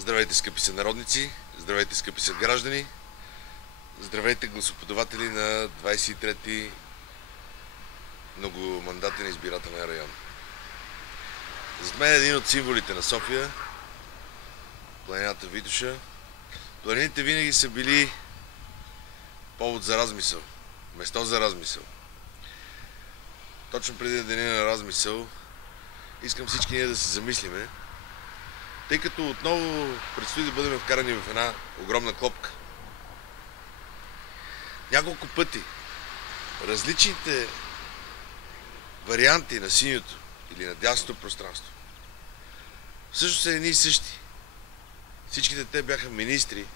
Здравейте, скъпи сънародници, здравейте, скъпи съграждани, здравейте, гласоподаватели на 23-ти многомандатен избирателен район. За мен е един от символите на София, планината Витоша. Планините винаги са били повод за размисъл, место за размисъл. Точно преди деня на размисъл искам всички ние да се замислиме, тъй като отново предстои да бъдем вкарани в една огромна клопка. Няколко пъти различните варианти на синьото или на дясното пространство всъщност са едни и същи. Всичките те бяха министри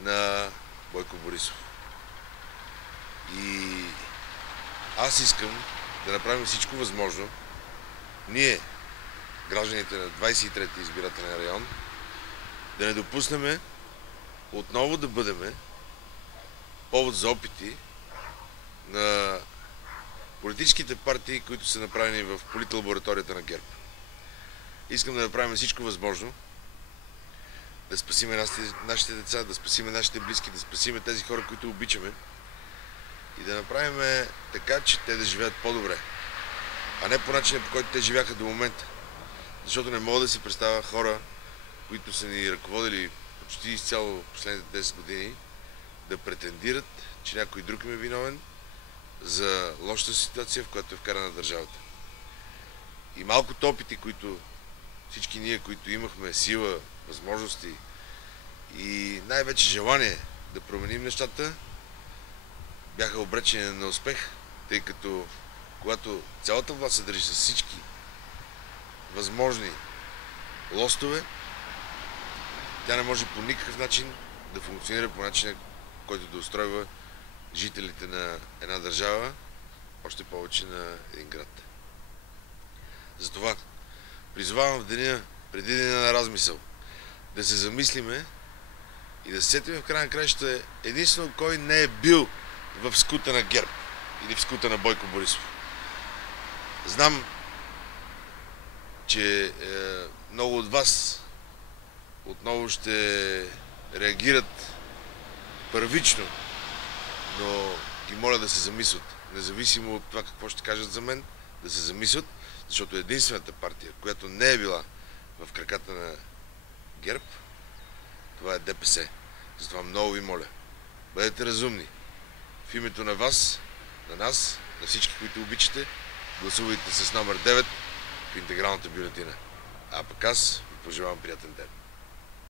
на Бойко Борисов. И аз искам да направим всичко възможно ние, гражданите на 23-ти избирателен район, да не допуснем отново да бъдем повод за опити на политическите партии, които са направени в политлабораторията на ГЕРБ. Искам да направим всичко възможно да спасиме нашите деца, да спасиме нашите близки, да спасиме тези хора, които обичаме и да направим така, че те да живеят по-добре, а не по начина, по който те живяха до момента. Защото не мога да си представя хора, които са ни ръководили почти изцяло последните 10 години, да претендират, че някой друг им е виновен за лошата ситуация, в която е вкарана държавата. И малкото опити, които всички ние, които имахме сила, възможности и най-вече желание да променим нещата, бяха обречени на успех, тъй като когато цялата власт се държи с всички възможни лостове, тя не може по никакъв начин да функционира по начина, който да устройва жителите на една държава, още повече на един град. Затова призовавам в деня, преди деня на размисъл, да се замислиме и да се сетиме в края на краищата единствено кой не е бил в скута на ГЕРБ или в скута на Бойко Борисов. Знам, че много от вас отново ще реагират първично, но ги моля да се замислят, независимо от това какво ще кажат за мен, да се замислят, защото единствената партия, която не е била в краката на ГЕРБ, това е ДПС. Затова много ви моля, бъдете разумни. В името на вас, на нас, на всички, които обичате, гласувайте с номер 9 в интегралната бюлетина. А пък аз ви пожелавам приятен ден.